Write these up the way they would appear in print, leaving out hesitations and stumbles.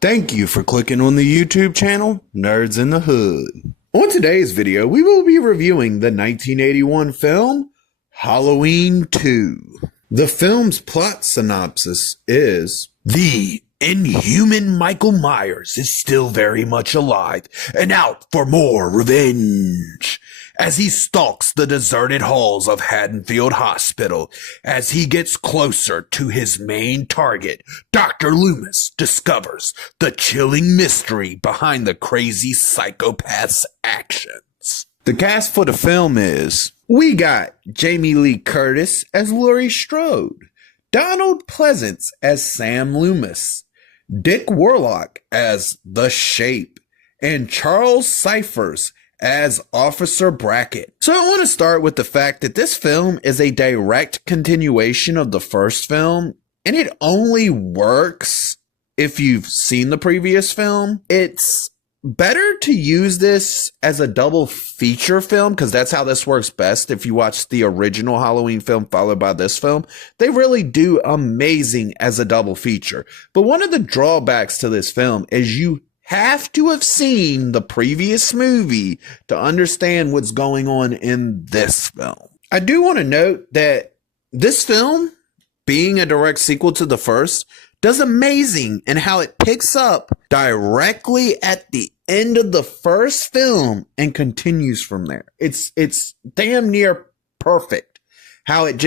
Thank you for clicking on the YouTube channel, Nerds in the Hood. On today's video, we will be reviewing the 1981 film, Halloween 2. The film's plot synopsis is, the inhuman Michael Myers is still very much alive and out for more revenge as he stalks the deserted halls of Haddonfield Hospital. As he gets closer to his main target, Dr. Loomis discovers the chilling mystery behind the crazy psychopath's actions. The cast for the film is, we got Jamie Lee Curtis as Laurie Strode, Donald Pleasance as Sam Loomis, Dick Warlock as The Shape, and Charles Cyphers as Officer Brackett. So I want to start with the fact that this film is a direct continuation of the first film, and it only works if you've seen the previous film. It's better to use this as a double feature film because that's how this works best. If you watch the original Halloween film followed by this film, they really do amazing as a double feature. But one of the drawbacks to this film is you have to have seen the previous movie to understand what's going on in this film. I do want to note that this film, being a direct sequel to the first, does amazing in how it picks up directly at the end of the first film and continues from there. It's damn near perfect how it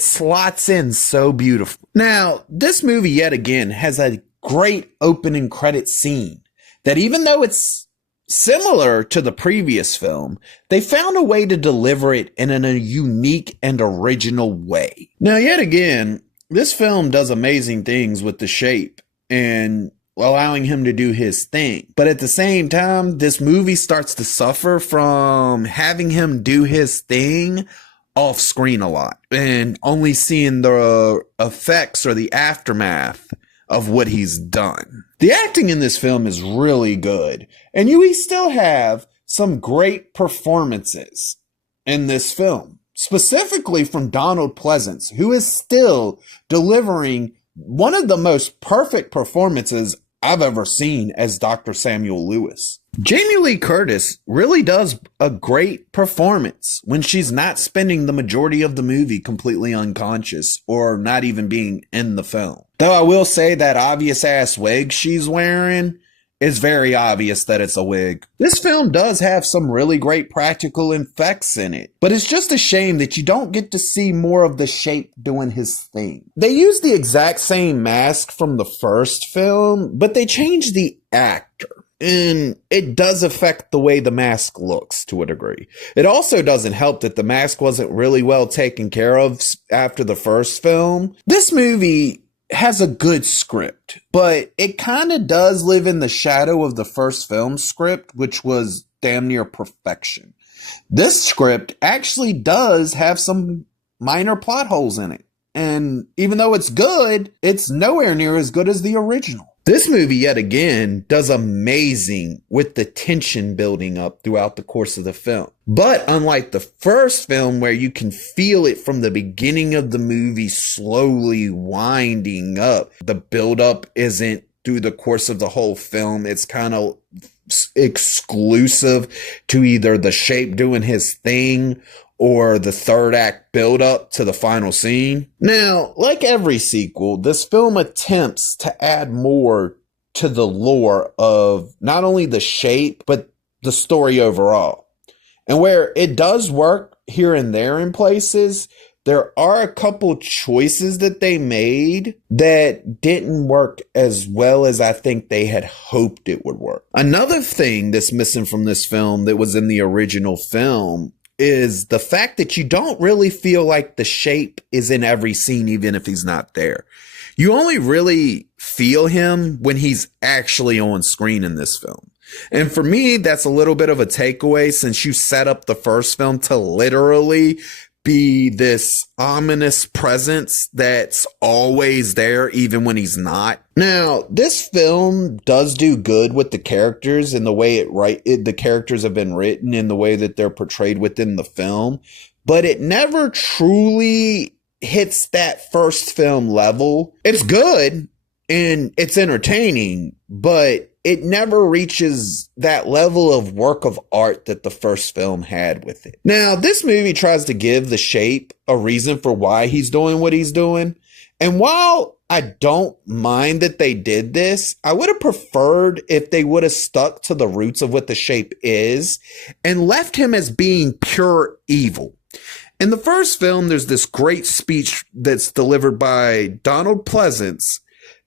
slots in so beautiful. Now, this movie yet again has a great opening credit scene that, even though it's similar to the previous film, they found a way to deliver it in a unique and original way. Now, yet again, this film does amazing things with The Shape and allowing him to do his thing. But at the same time, this movie starts to suffer from having him do his thing off screen a lot and only seeing the effects or the aftermath of what he's done. The acting in this film is really good, and we still have some great performances in this film, specifically from Donald Pleasance, who is still delivering one of the most perfect performances I've ever seen as Dr. Samuel Lewis. Jamie Lee Curtis really does a great performance when she's not spending the majority of the movie completely unconscious or not even being in the film. Though I will say that obvious ass wig she's wearing is very obvious that it's a wig. This film does have some really great practical effects in it, but it's just a shame that you don't get to see more of The Shape doing his thing. They use the exact same mask from the first film, but they changed the actor. And it does affect the way the mask looks to a degree. It also doesn't help that the mask wasn't really well taken care of after the first film. This movie has a good script, but it kind of does live in the shadow of the first film script, which was damn near perfection. This script actually does have some minor plot holes in it. And even though it's good, it's nowhere near as good as the original. This movie, yet again, does amazing with the tension building up throughout the course of the film. But unlike the first film, where you can feel it from the beginning of the movie slowly winding up, the buildup isn't through the course of the whole film. It's kind of exclusive to either The Shape doing his thing or the third act build up to the final scene. Now, like every sequel, this film attempts to add more to the lore of not only The Shape, but the story overall. And where it does work here and there in places, there are a couple choices that they made that didn't work as well as I think they had hoped it would work. Another thing that's missing from this film that was in the original film is the fact that you don't really feel like The Shape is in every scene, even if he's not there. You only really feel him when he's actually on screen in this film. And for me, that's a little bit of a takeaway, since you set up the first film to literally be this ominous presence that's always there even when he's not. Now, this film does do good with the characters and the way the characters have been written and the way that they're portrayed within the film, but it never truly hits that first film level. It's good and it's entertaining, but it never reaches that level of work of art that the first film had with it. Now, this movie tries to give the Shape a reason for why he's doing what he's doing. And while I don't mind that they did this, I would have preferred if they would have stuck to the roots of what the Shape is and left him as being pure evil. In the first film, there's this great speech that's delivered by Donald Pleasance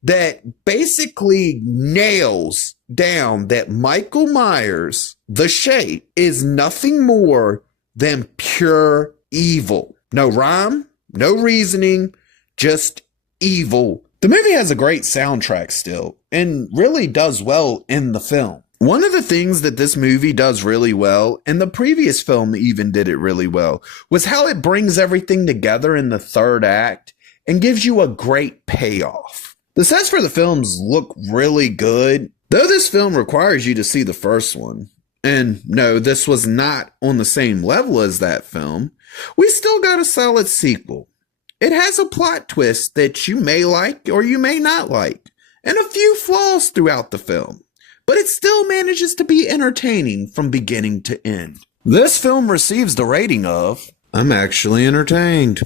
that basically nails down that Michael Myers, the Shape, is nothing more than pure evil. No rhyme, no reasoning, just evil. The movie has a great soundtrack still and really does well in the film. One of the things that this movie does really well, and the previous film even did it really well, was how it brings everything together in the third act and gives you a great payoff. The sets for the films look really good, though this film requires you to see the first one. And no, this was not on the same level as that film. We still got a solid sequel. It has a plot twist that you may like or you may not like, and a few flaws throughout the film, but it still manages to be entertaining from beginning to end. This film receives the rating of, I'm actually entertained.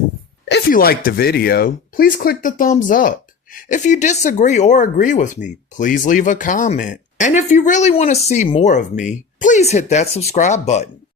If you liked the video, please click the thumbs up. If you disagree or agree with me, please leave a comment. And if you really want to see more of me, please hit that subscribe button.